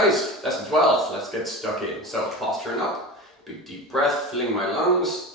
guys, lesson 12, let's get stuck in. So posturing up, big deep breath, filling my lungs.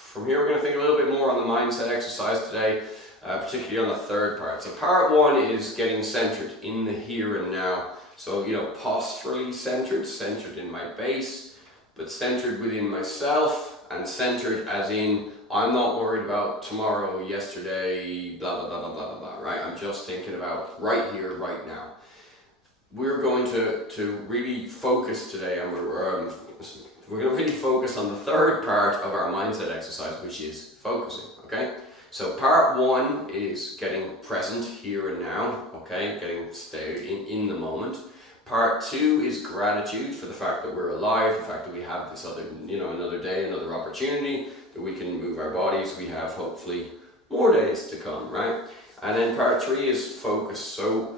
From here we're going to think a little bit more on the mindset exercise today, particularly on the third part. So part one is getting centered in the here and now. So, posturally centered in my base, but centered within myself, and centered as in, I'm not worried about tomorrow, yesterday, blah, blah, blah, blah, blah, blah, right? I'm just thinking about right here, right now. We're going to really focus today, and we're going to really focus on the third part of our mindset exercise, which is focusing, okay? So part one is getting present here and now, okay? Getting stay in the moment. Part two is gratitude for the fact that we're alive, the fact that we have this other, another day, another opportunity, that we can move our bodies. We have hopefully more days to come, right? And then part three is focus. So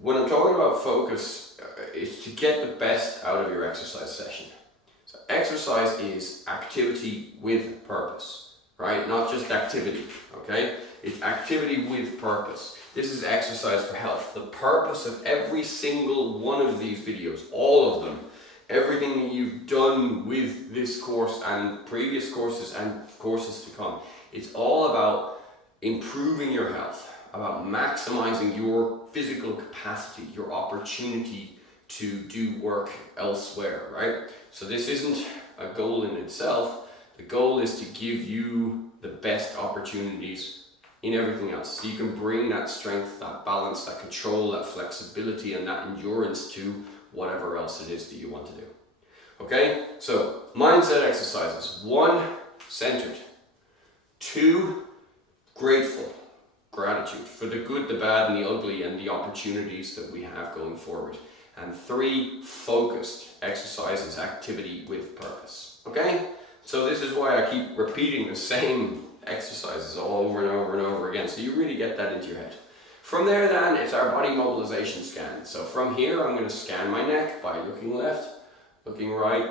when I'm talking about focus, it's to get the best out of your exercise session. So exercise is activity with purpose, right? Not just activity, okay? It's activity with purpose. This is exercise for health. The purpose of every single one of these videos, all of them, everything that you've done with this course and previous courses and courses to come, it's all about improving your health, about maximizing your physical capacity, your opportunity to do work elsewhere, right? So this isn't a goal in itself. The goal is to give you the best opportunities in everything else. So you can bring that strength, that balance, that control, that flexibility, and that endurance to whatever else it is that you want to do. Okay? So, mindset exercises. 1, centered. 2, grateful. Gratitude for the good, the bad, and the ugly, and the opportunities that we have going forward. And 3, focused. Exercises, activity with purpose. Okay? So this is why I keep repeating the same exercises all over and over and over again, so you really get that into your head. From there then, it's our body mobilization scan. So from here, I'm going to scan my neck by looking left, looking right.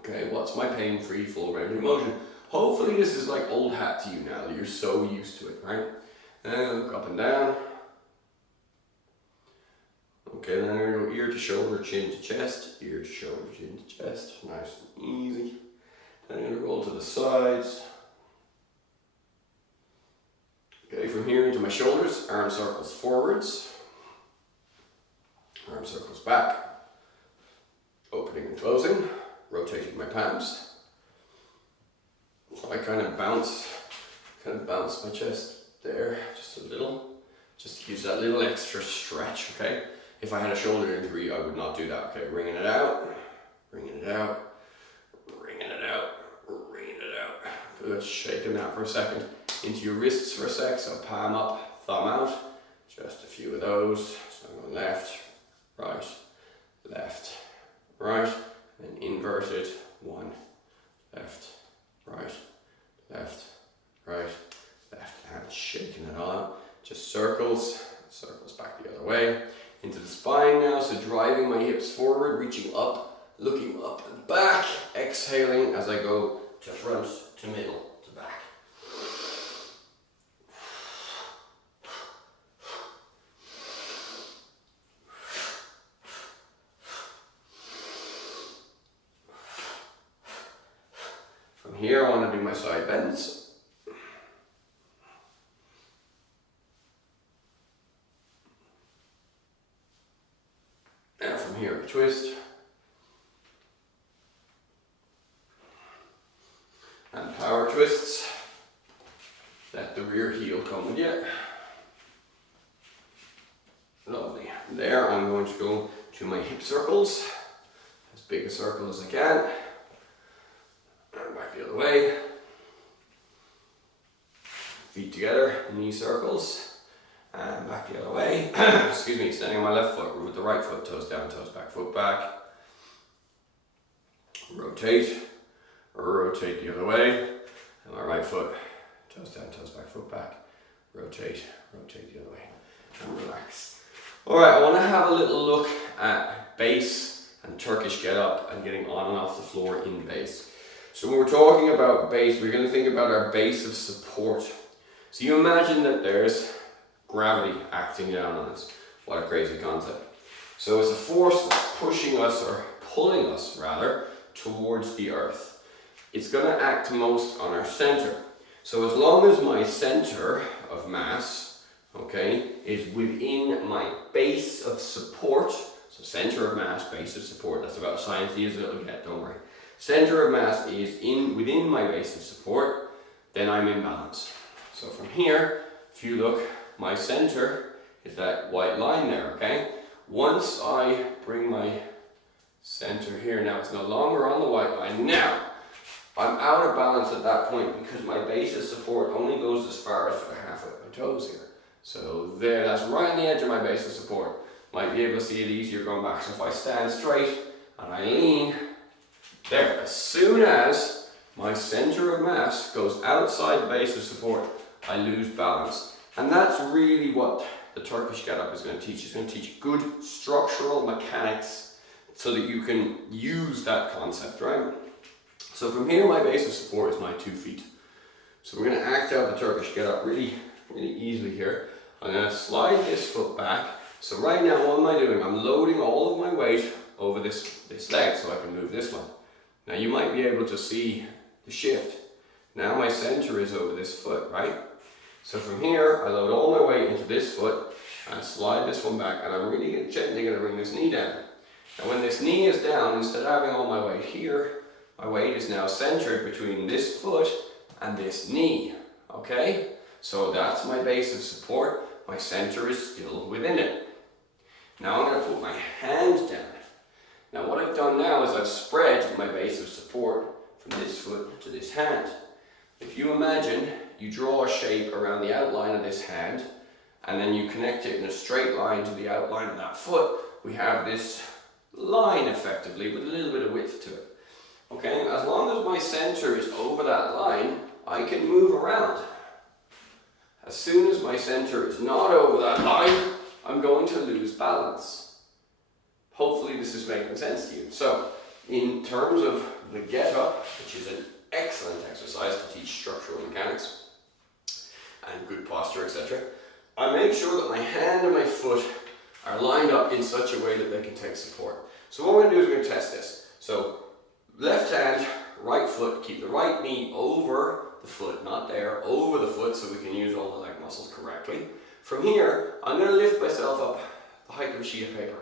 Okay, what's my pain-free full range of motion? Hopefully this is like old hat to you now, that you're so used to it, right? And then I look up and down. Okay, then I'm going to go ear to shoulder, chin to chest, ear to shoulder, chin to chest. Nice and easy. Then I'm going to roll to the sides. Okay, from here into my shoulders, arm circles forwards, arm circles back, opening and closing, rotating my palms. So I kind of bounce my chest there, just a little, just to give that little extra stretch, okay? If I had a shoulder injury, I would not do that, okay? Wringing it out, wringing it out, wringing it out, wringing it out. Good, shaking that for a second. Into your wrists for a sec, so palm up, thumb out, just a few of those. So I'm going left, right, and inverted, 1, left, right, and shaking it all out. Just circles back the other way. Into the spine now, so driving my hips forward, reaching up, looking up and back, exhaling as I go to front, to middle, to back. Here I want to do my side bends. And from here a twist. And power twists. Let the rear heel come with you. Lovely. There I'm going to go to my hip circles. As big a circle as I can. The other way, feet together, knee circles, and back the other way. Excuse me, standing on my left foot with the right foot, toes down, toes back, foot back. Rotate the other way, and my right foot, toes down, toes back, foot back. Rotate the other way, and relax. All right, I want to have a little look at base and Turkish Get Up and getting on and off the floor in base. So when we're talking about base, we're going to think about our base of support. So you imagine that there's gravity acting down on us. What a crazy concept. So it's a force that's pushing us, or pulling us rather, towards the earth. It's going to act most on our center. So as long as my center of mass, okay, is within my base of support, so center of mass, base of support, that's about as sciencey as it'll get, don't worry. Center of mass is within my base of support, then I'm in balance. So from here, if you look, my center is that white line there, okay? Once I bring my center here, now it's no longer on the white line. Now, I'm out of balance at that point because my base of support only goes as far as the half of my toes here. So there, that's right on the edge of my base of support. Might be able to see it easier going back. So if I stand straight and I lean, there, as soon as my center of mass goes outside the base of support, I lose balance. And that's really what the Turkish Get Up is going to teach. It's going to teach good structural mechanics so that you can use that concept, right? So from here, my base of support is my 2 feet. So we're going to act out the Turkish Get Up really easily here. I'm going to slide this foot back. So right now, what am I doing? I'm loading all of my weight over this leg so I can move this one. Now you might be able to see the shift. Now my center is over this foot, right? So from here, I load all my weight into this foot and slide this one back, and I'm really gently going to bring this knee down. Now when this knee is down, instead of having all my weight here, my weight is now centered between this foot and this knee, okay? So that's my base of support. My center is still within it. Now I'm going to put my hand down. Now what I've done now is I've spread my base of support from this foot to this hand. If you imagine, you draw a shape around the outline of this hand, and then you connect it in a straight line to the outline of that foot, we have this line effectively with a little bit of width to it. Okay, as long as my center is over that line, I can move around. As soon as my center is not over that line, I'm going to lose balance. Hopefully this is making sense to you. So, in terms of the Get Up, which is an excellent exercise to teach structural mechanics and good posture, etc., I make sure that my hand and my foot are lined up in such a way that they can take support. So what we're going to do is we're going to test this. So left hand, right foot, keep the right knee over the foot, not there, over the foot, so we can use all the leg muscles correctly. From here, I'm going to lift myself up the height of a sheet of paper.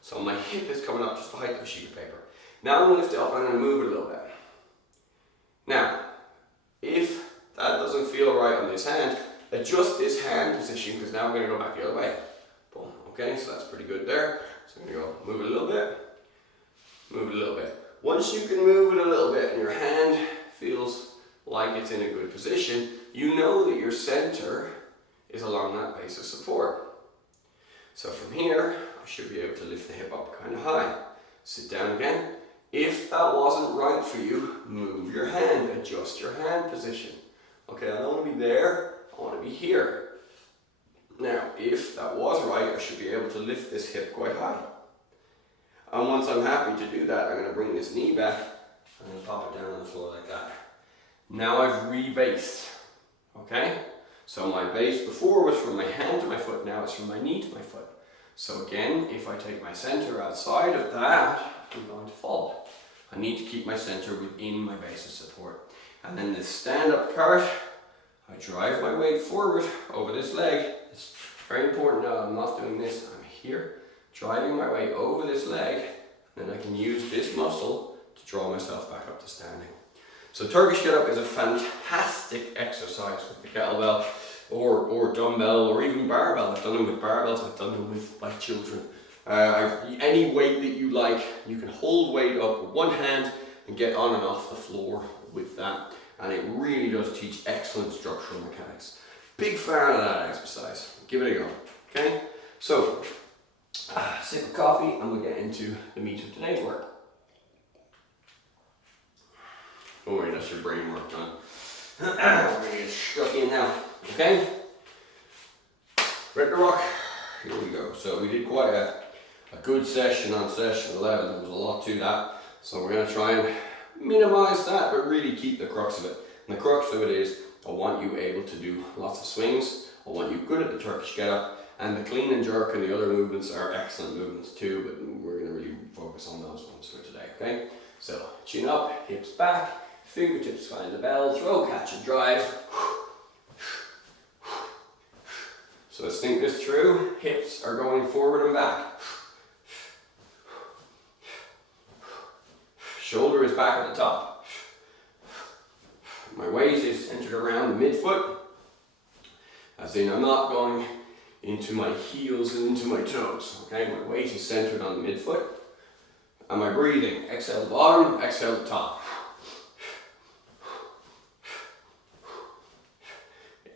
So my hip is coming up just the height of a sheet of paper. Now I'm going to lift it up and I'm going to move it a little bit. Now, if that doesn't feel right on this hand, adjust this hand position, because now I'm going to go back the other way. Boom. Okay, so that's pretty good there. So I'm going to go move it a little bit, move it a little bit. Once you can move it a little bit and your hand feels like it's in a good position, you know that your center is along that base of support. So from here, I should be able to lift the hip up kind of high. Sit down again. If that wasn't right for you, move your hand, adjust your hand position. Okay, I don't want to be there, I want to be here. Now, if that was right, I should be able to lift this hip quite high. And once I'm happy to do that, I'm going to bring this knee back, I'm going to pop it down on the floor like that. Now I've rebased, okay? So my base before was from my hand to my foot, now it's from my knee to my foot. So again, if I take my center outside of that, I'm going to fall. I need to keep my center within my base of support. And then this stand-up part, I drive my weight forward over this leg. It's very important now, I'm not doing this, I'm here, driving my weight over this leg, and then I can use this muscle to draw myself back up to standing. So Turkish Get Up is a fantastic exercise with the kettlebell, or dumbbell, or even barbell. I've done them with barbells, I've done them with my children. Any weight that you like, you can hold weight up with one hand and get on and off the floor with that. And it really does teach excellent structural mechanics. Big fan of that exercise. Give it a go, okay? So, sip of coffee and we'll get into the meat of today's work. Don't worry, that's your brain work done. We're going to get stuck in now, okay? Ready to rock? Here we go. So we did quite a good session on session 11. There was a lot to that. So we're going to try and minimize that, but really keep the crux of it. And the crux of it is, I want you able to do lots of swings. I want you good at the Turkish Get Up, and the clean and jerk and the other movements are excellent movements too, but we're going to really focus on those ones for today, okay? So chin up, hips back, fingertips find the bell, throw, catch and drive. So let's think this through. Hips are going forward and back. Shoulder is back at the top. My weight is centered around the midfoot, as in I'm not going into my heels and into my toes, okay? My weight is centered on the midfoot. And my breathing, exhale the bottom, exhale the top.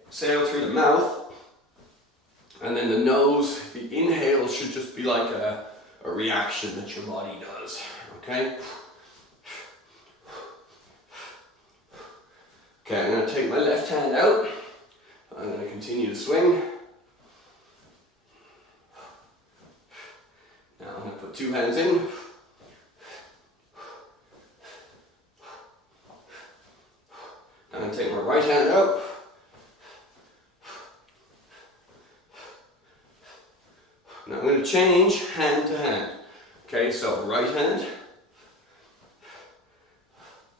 Exhale through the mouth. And then the nose, the inhale should just be like a reaction that your body does, okay? Okay, I'm going to take my left hand out. I'm going to continue to swing. Now I'm going to put 2 hands in. I'm going to take my right hand out. Now I'm going to change hand to hand. Okay, so right hand,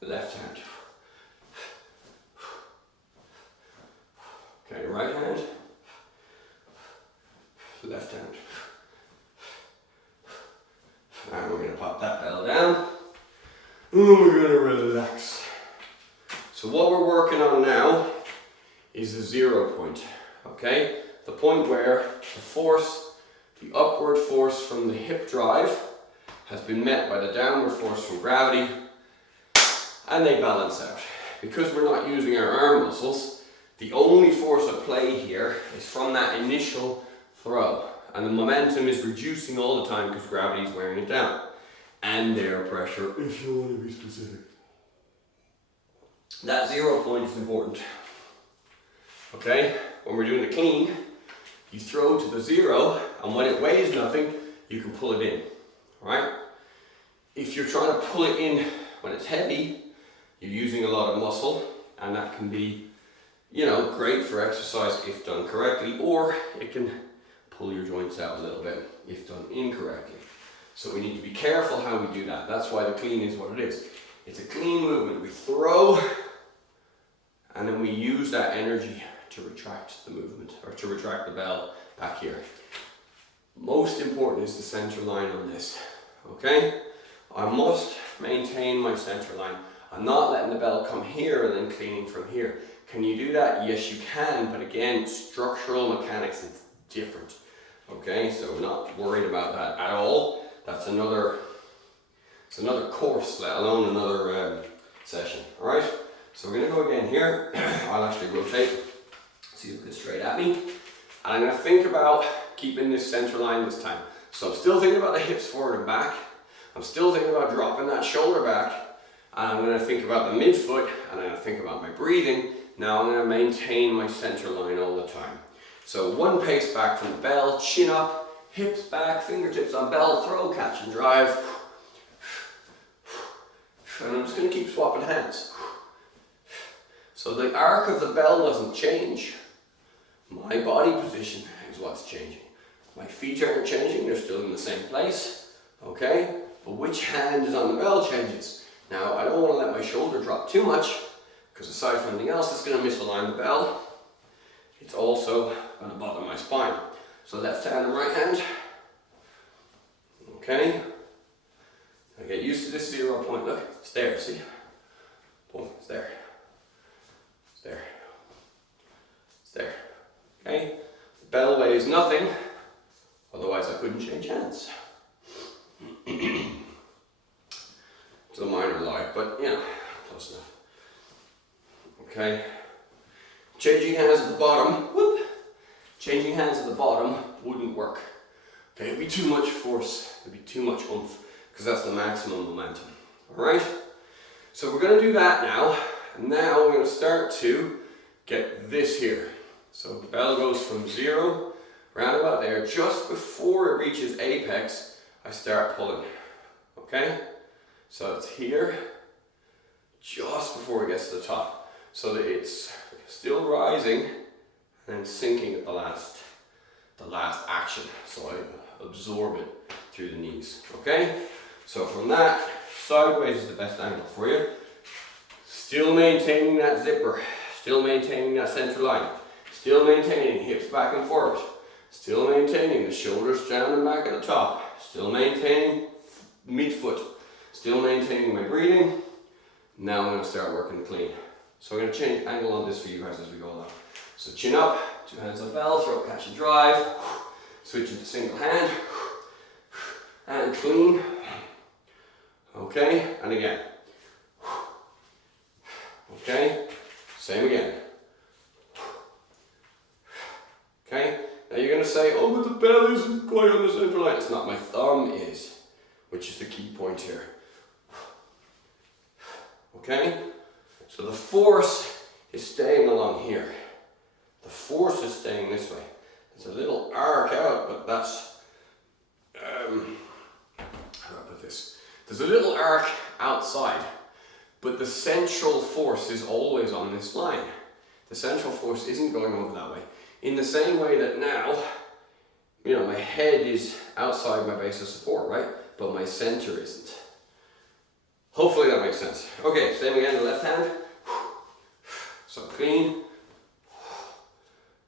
left hand. Okay, right hand, left hand. And we're going to pop that bell down. And we're going to relax. So what we're working on now is the 0 point. Okay, the point where the force, the upward force from the hip drive has been met by the downward force from gravity, and they balance out. Because we're not using our arm muscles, the only force at play here is from that initial throw, and the momentum is reducing all the time because gravity is wearing it down, and air pressure, if you want to be specific. That 0 point is important. Okay, when we're doing the clean, you throw to the 0, and when it weighs nothing, you can pull it in, right? If you're trying to pull it in when it's heavy, you're using a lot of muscle, and that can be, you know, great for exercise if done correctly, or it can pull your joints out a little bit if done incorrectly. So we need to be careful how we do that. That's why the clean is what it is. It's a clean movement. We throw, and then we use that energy to retract the movement, or to retract the bell back here. Most important is the center line on this, okay? I must maintain my center line. I'm not letting the bell come here and then cleaning from here. Can you do that? Yes, you can, but again, structural mechanics is different, okay? So we're not worried about that at all. That's another course, let alone another session, all right? So we're gonna go again here. I'll actually rotate. So you look straight at me, and I'm going to think about keeping this center line this time. So I'm still thinking about the hips forward and back. I'm still thinking about dropping that shoulder back, and I'm going to think about the midfoot, and I'm going to think about my breathing. Now I'm going to maintain my center line all the time. So 1 pace back from the bell, chin up, hips back, fingertips on bell, throw, catch and drive. And I'm just going to keep swapping hands. So the arc of the bell doesn't change. My body position is what's changing. My feet aren't changing, they're still in the same place, okay? But which hand is on the bell changes. Now, I don't want to let my shoulder drop too much, because aside from anything else that's going to misalign the bell, it's also going to bother my spine. So left hand and right hand, okay? I get used to this 0 point, look, it's there, see? Boom, it's there. It's there. It's there. Okay, the bell weighs nothing, otherwise I couldn't change hands. It's a minor lie, but you know, close enough. Okay, changing hands at the bottom, whoop. Changing hands at the bottom wouldn't work. Okay, it'd be too much force, it'd be too much oomph, because that's the maximum momentum. Alright, so we're going to do that now, and now we're going to start to get this here. So the bell goes from 0, round about there, just before it reaches apex, I start pulling, okay? So it's here, just before it gets to the top, so that it's still rising, and then sinking at the last action. So I absorb it through the knees, okay? So from that, sideways is the best angle for you. Still maintaining that zipper, still maintaining that center line, still maintaining hips back and forward, still maintaining the shoulders down and back at the top, still maintaining mid-foot, still maintaining my breathing. Now I'm going to start working clean. So I'm going to change angle on this for you guys as we go along. So chin up, 2 hands on bell, throat catch and drive, switch into single hand, and clean. Okay, and again. Okay, same again. Okay, now you're going to say, oh, but the bell isn't quite on the center line. It's not, my thumb is, which is the key point here. Okay, so the force is staying along here. The force is staying this way. There's a little arc out, but that's, how do I put this? There's a little arc outside, but the central force is always on this line. The central force isn't going over that way. In the same way that now, you know, my head is outside my base of support, right? But my center isn't. Hopefully that makes sense. Okay, same again, the left hand. So clean.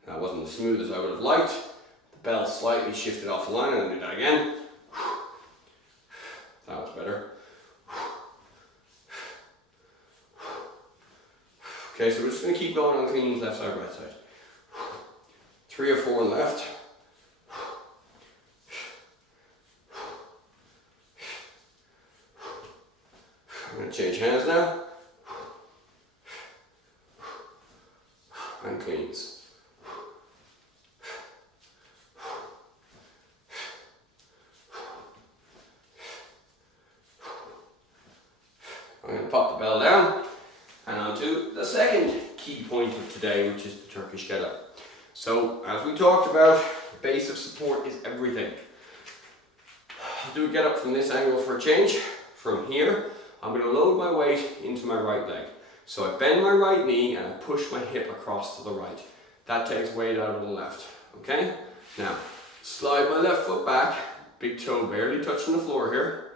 That wasn't as smooth as I would have liked. The bell slightly shifted off the line, and I'll do that again. That was better. Okay, so we're just going to keep going on cleans, left side, right side. 3 or 4 on the left. I'm going to change hands now. And cleans. I'm going to pop the bell down and on to the second key point of today, which is the Turkish Get Up. So, as we talked about, base of support is everything. I'll do a get up from this angle for a change. From here, I'm going to load my weight into my right leg. So I bend my right knee and I push my hip across to the right. That takes weight out of the left, okay? Now, slide my left foot back, big toe barely touching the floor here,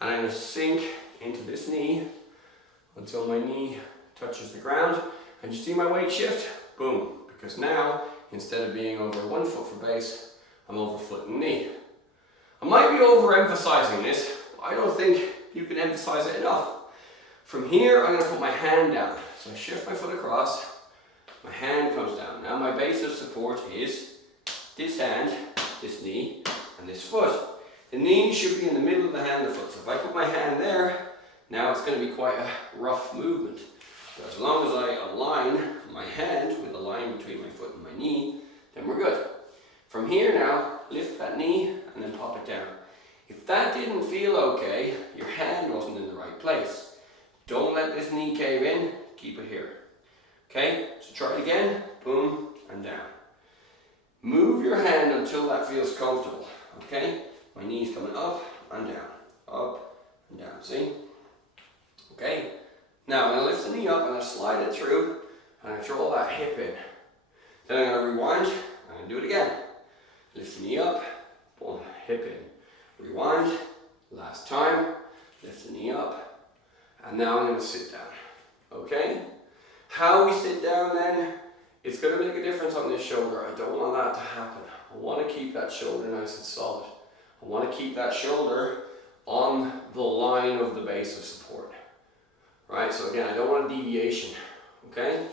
and I'm going to sink into this knee until my knee touches the ground, and you see my weight shift? Boom. Because now, instead of being over 1 foot for base, I'm over foot and knee. I might be overemphasizing this, but I don't think you can emphasize it enough. From here, I'm going to put my hand down. So I shift my foot across, my hand comes down. Now my base of support is this hand, this knee, and this foot. The knee should be in the middle of the hand and the foot. So if I put my hand there, now it's going to be quite a rough movement. But as long as I align my hand with the line between my foot and my knee, then we're good. From here now, lift that knee and then pop it down. If that didn't feel okay, your hand wasn't in the right place. Don't let this knee cave in, keep it here. Okay, so try it again, boom, and down. Move your hand until that feels comfortable, okay? My knee's coming up and down, see? Okay, now I'm going to lift the knee up and I slide it through and I draw that hip in. Then I'm going to rewind and I'm going to do it again. Lift the knee up, boom, hip in. Rewind, last time, lift the knee up, and now I'm going to sit down, okay? How we sit down then, it's going to make a difference on this shoulder. I don't want that to happen. I want to keep that shoulder nice and solid. I want to keep that shoulder on the line of the base of support, right? So again, I don't want a deviation, okay?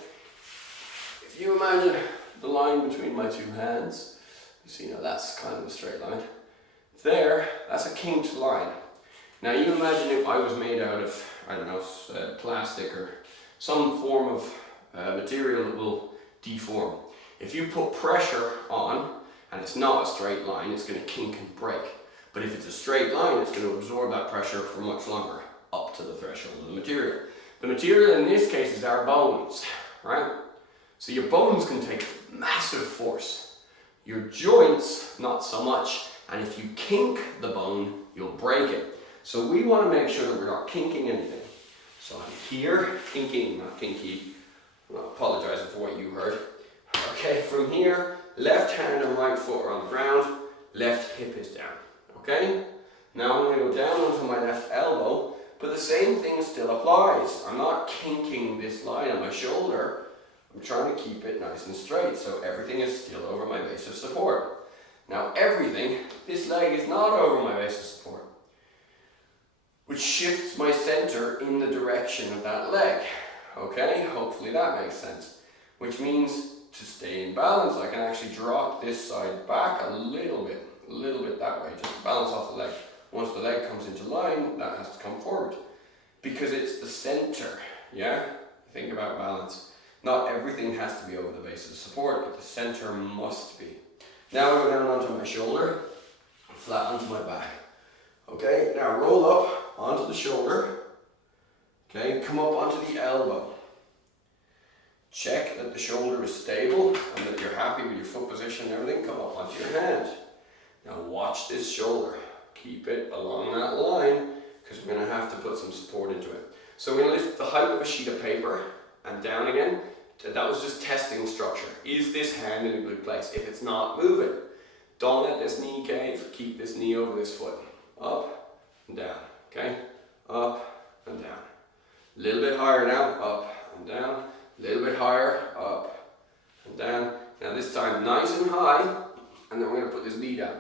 If you imagine the line between my 2 hands, you see now that's kind of a straight line. There, that's a kinked line. Now you imagine if I was made out of, I don't know, plastic or some form of material that will deform. If you put pressure on and it's not a straight line, it's going to kink and break. But if it's a straight line, it's going to absorb that pressure for much longer, up to the threshold of the material. The material in this case is our bones, right? So your bones can take massive force. Your joints, not so much. And if you kink the bone, you'll break it. So we want to make sure that we're not kinking anything. So I'm here, kinking, not kinky. I'm not apologizing for what you heard. Okay, from here, left hand and right foot are on the ground, left hip is down. Okay? Now I'm going to go down onto my left elbow, but the same thing still applies. I'm not kinking this line on my shoulder. I'm trying to keep it nice and straight, so everything is still over my base of support. Now everything, this leg is not over my base of support, which shifts my center in the direction of that leg. Okay, hopefully that makes sense. Which means to stay in balance, I can actually drop this side back a little bit that way, just to balance off the leg. Once the leg comes into line, that has to come forward. Because it's the center, yeah? Think about balance. Not everything has to be over the base of support, but the center must be. Now I go down onto my shoulder, flat onto my back. Okay, now roll up onto the shoulder. Okay, come up onto the elbow. Check that the shoulder is stable and that you're happy with your foot position and everything. Come up onto your hand. Now watch this shoulder. Keep it along that line because we're going to have to put some support into it. So we're going to lift the height of a sheet of paper and down again. That was just testing structure. Is this hand in a good place? If it's not, move it. Don't let this knee cave. Keep this knee over this foot. Up and down. Okay? Up and down. A little bit higher now. Up and down. A little bit higher. Up and down. Now this time nice and high. And then we're going to put this knee down.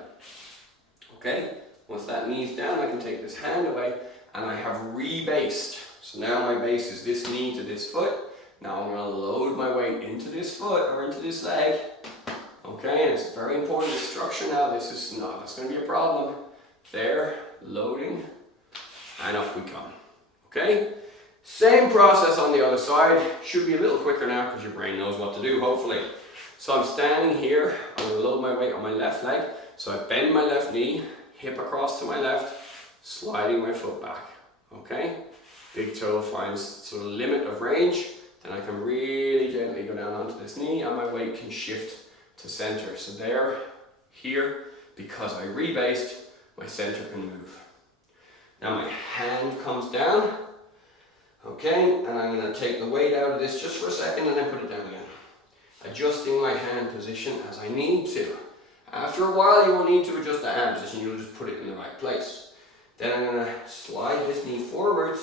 Okay? Once that knee's down, I can take this hand away and I have rebased. So now my base is this knee to this foot. Now I'm going to load my weight into this foot or into this leg. Okay, and it's very important, the structure now, this is not, that's going to be a problem. There, loading, and up we come. Okay, same process on the other side. Should be a little quicker now because your brain knows what to do, hopefully. So I'm standing here, I'm going to load my weight on my left leg. So I bend my left knee, hip across to my left, sliding my foot back. Okay, big toe finds sort of limit of range. Then I can really gently go down onto this knee and my weight can shift to center. So there, here, because I rebased, my center can move. Now my hand comes down, okay, and I'm going to take the weight out of this just for a second and then put it down again. Adjusting my hand position as I need to. After a while you won't need to adjust the hand position, you'll just put it in the right place. Then I'm going to slide this knee forwards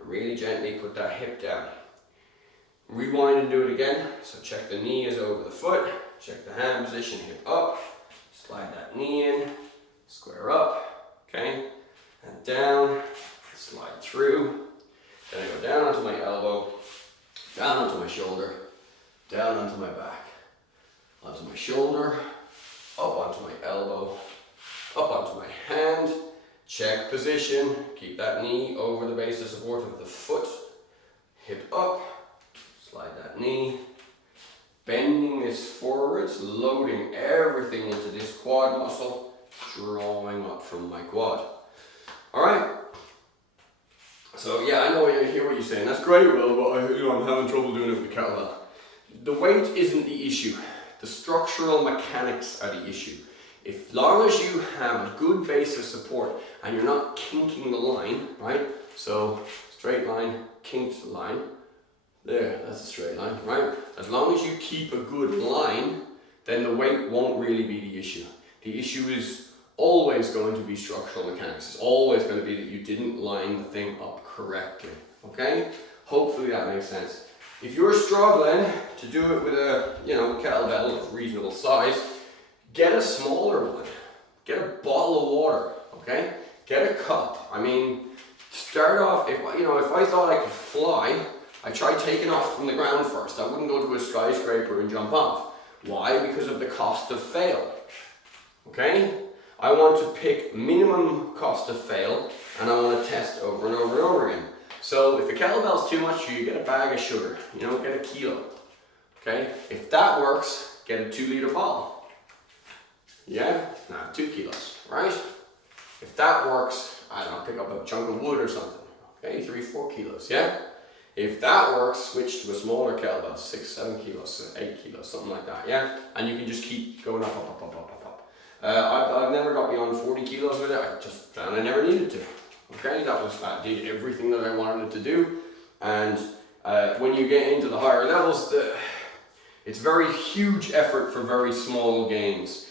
and really gently put that hip down. Rewind and do it again. So check the knee is over the foot, check the hand position, hip up, slide that knee in, square up, okay, and down, slide through. Then I go down onto my elbow, down onto my shoulder, down onto my back, onto my shoulder, up onto my elbow, up onto my hand, check position, keep that knee over the base of support of the foot, hip up, slide that knee, bending this forwards, loading everything into this quad muscle, drawing up from my quad. Alright, so yeah, I know I hear what you're saying, that's great, Will, but I'm having trouble doing it with the kettlebell. The weight isn't the issue, the structural mechanics are the issue. As long as you have a good base of support and you're not kinking the line, right? So straight line, kinked line. There, that's a straight line, right? As long as you keep a good line, then the weight won't really be the issue. The issue is always going to be structural mechanics. It's always going to be that you didn't line the thing up correctly, okay? Hopefully that makes sense. If you're struggling to do it with a, kettlebell of reasonable size, get a smaller one. Get a bottle of water, okay? Get a cup. I mean, start off, if I thought I could fly, I tried taking off from the ground first. I wouldn't go to a skyscraper and jump off. Why? Because of the cost of fail. Okay? I want to pick minimum cost of fail and I want to test over and over and over again. So if the kettlebell's too much for you, get a bag of sugar. Get a kilo. Okay? If that works, get a 2 liter bottle. Yeah? No, 2 kilos, right? If that works, I don't know, pick up a chunk of wood or something. Okay? 3-4 kilos, yeah? If that works, switch to a smaller kettlebell, 6-7 kilos, 8 kilos, something like that, yeah? And you can just keep going up. I've never got beyond 40 kilos with it. I just found I never needed to. Okay, that did everything that I wanted it to do. And when you get into the higher levels, It's very huge effort for very small gains.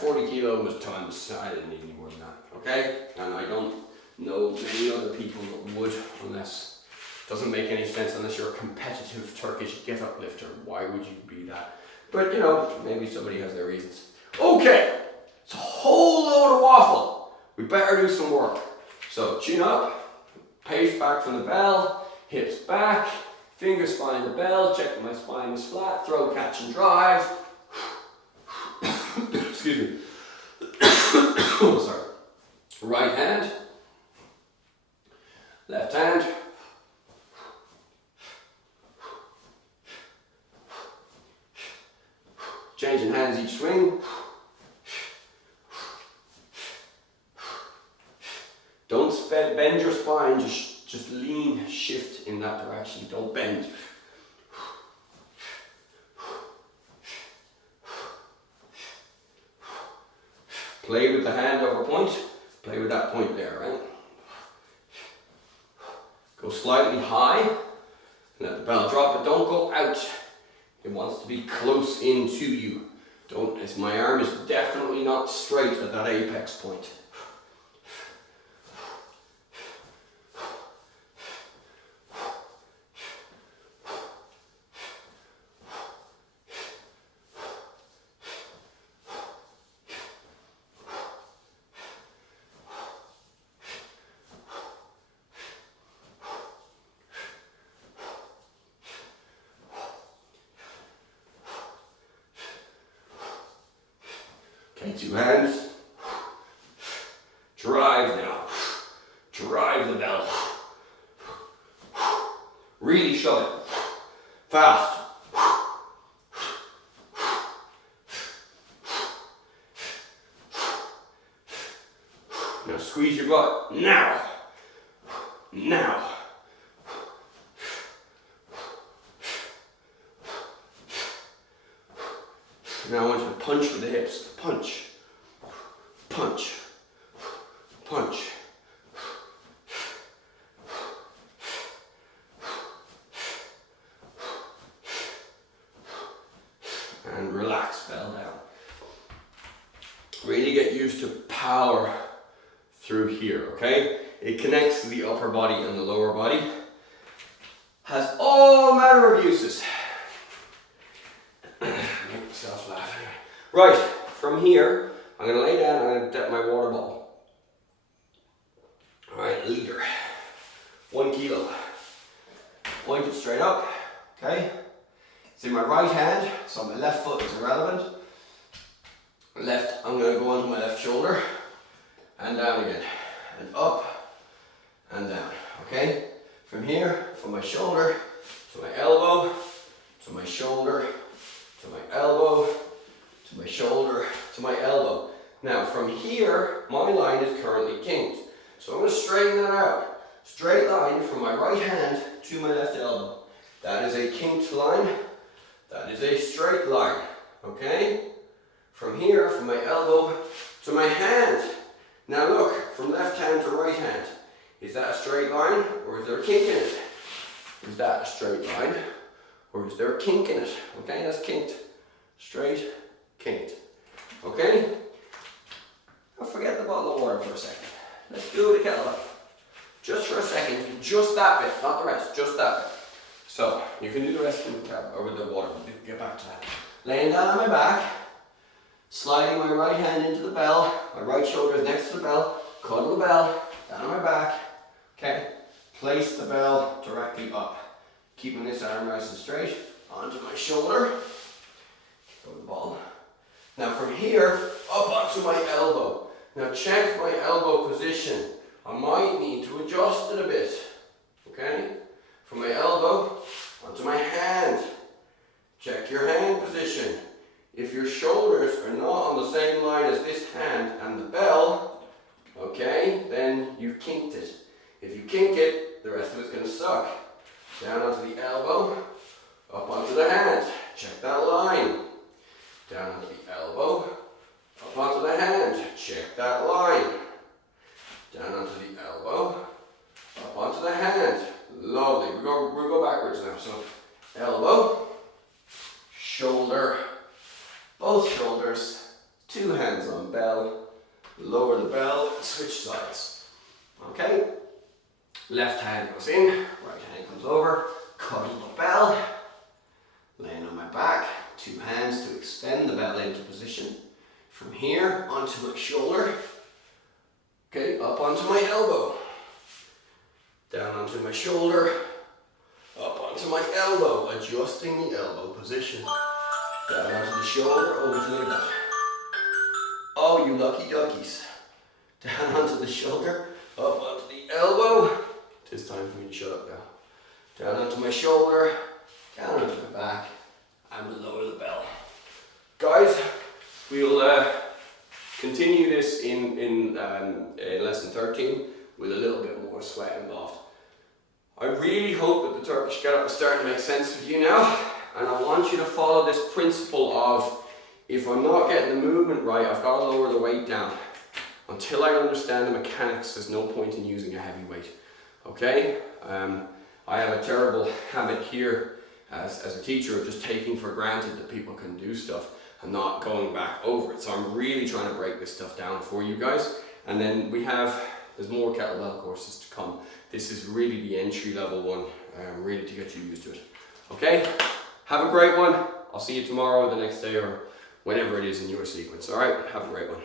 40 kilo was tons. I didn't need any more than that, okay? And I don't know many other people that would, unless it doesn't make any sense unless you're a competitive Turkish Get Up lifter. Why would you be that? But you know, maybe somebody has their reasons. Okay, it's a whole load of waffle. We better do some work. So chin up, pace back from the bell, hips back, fingers find the bell, check my spine is flat, throw, catch and drive. Excuse me. Sorry. Right hand, left hand. Changing hands each swing. Don't bend your spine, just lean, shift in that direction. Don't bend. Play with the hand over point. Play with that point there, right? Go slightly high. Let the bell drop, but don't go out. It wants to be close into you. My arm is definitely not straight at that apex point. Okay, two hands. Drive now. Drive the bell. Really shove it. Fast. Now squeeze your butt. Now. Now. Now I want you to punch with the hips. Punch. Punch. Punch. And relax, bell down. Really get used to power through here, okay? It connects to the upper body and the lower body. Has all manner of uses. Make myself laugh. Right, from here, I'm going to lay down and I'm going to dip my water bottle. Alright, liter. 1 kilo. Point it straight up, okay? It's in my right hand, so my left foot is irrelevant. Left, I'm going to go onto my left shoulder, and down again, and up, and down, okay? From here, from my shoulder, to my elbow, to my shoulder, to my elbow, to my shoulder, to my elbow. Now from here, my line is currently kinked. So I'm going to straighten that out. Straight line from my right hand to my left elbow. That is a kinked line. That is a straight line. Okay? From here, from my elbow to my hand. Now look, from left hand to right hand. Is that a straight line or is there a kink in it? Is that a straight line or is there a kink in it? Okay, that's kinked. Straight, kinked. Okay? Now forget the bottle of water for a second. Let's do the kettlebell. Just for a second, just that bit, not the rest, just that bit. So, you can do the rest with the water, we'll get back to that. Laying down on my back, sliding my right hand into the bell, my right shoulder is next to the bell, cuddle the bell, down on my back, okay? Place the bell directly up. Keeping this arm nice and straight, onto my shoulder, go the ball. Now from here, up onto my elbow. Now check my elbow position. I might need to adjust it a bit, okay? From my elbow onto my hand. Check your hand position. If your shoulders are not on the same line as this hand and the bell, okay, then you kinked it. If you kink it, the rest of it's going to suck. Down onto the elbow, up onto the hand. Check that line. Down onto the elbow, up onto the hand. Check that line. Down onto the elbow, up onto the hand. Lovely. We'll go backwards now. So elbow, hands on bell, lower the bell, switch sides. Okay, left hand goes in, right hand comes over, cuddle the bell, laying on my back, 2 hands to extend the bell into position. From here onto my shoulder, okay, up onto my elbow, down onto my shoulder, up onto my elbow, adjusting the elbow position. Down onto the shoulder, over to the back. Oh, you lucky duckies. Down onto the shoulder, up onto the elbow. It's time for me to shut up now. Down onto my shoulder, down onto my back, and we'll lower the bell. Guys, we'll continue this in lesson 13 with a little bit more sweat involved. I really hope that the Turkish Get Up is starting to make sense with you now, and I want you to follow this principle of, if I'm not getting the movement right, I've got to lower the weight down. Until I understand the mechanics, there's no point in using a heavy weight. Okay? I have a terrible habit here as a teacher of just taking for granted that people can do stuff and not going back over it. So I'm really trying to break this stuff down for you guys. And then there's more kettlebell courses to come. This is really the entry level one, really to get you used to it. Okay? Have a great one. I'll see you tomorrow or the next day or whenever it is in your sequence. All right? Have a great one.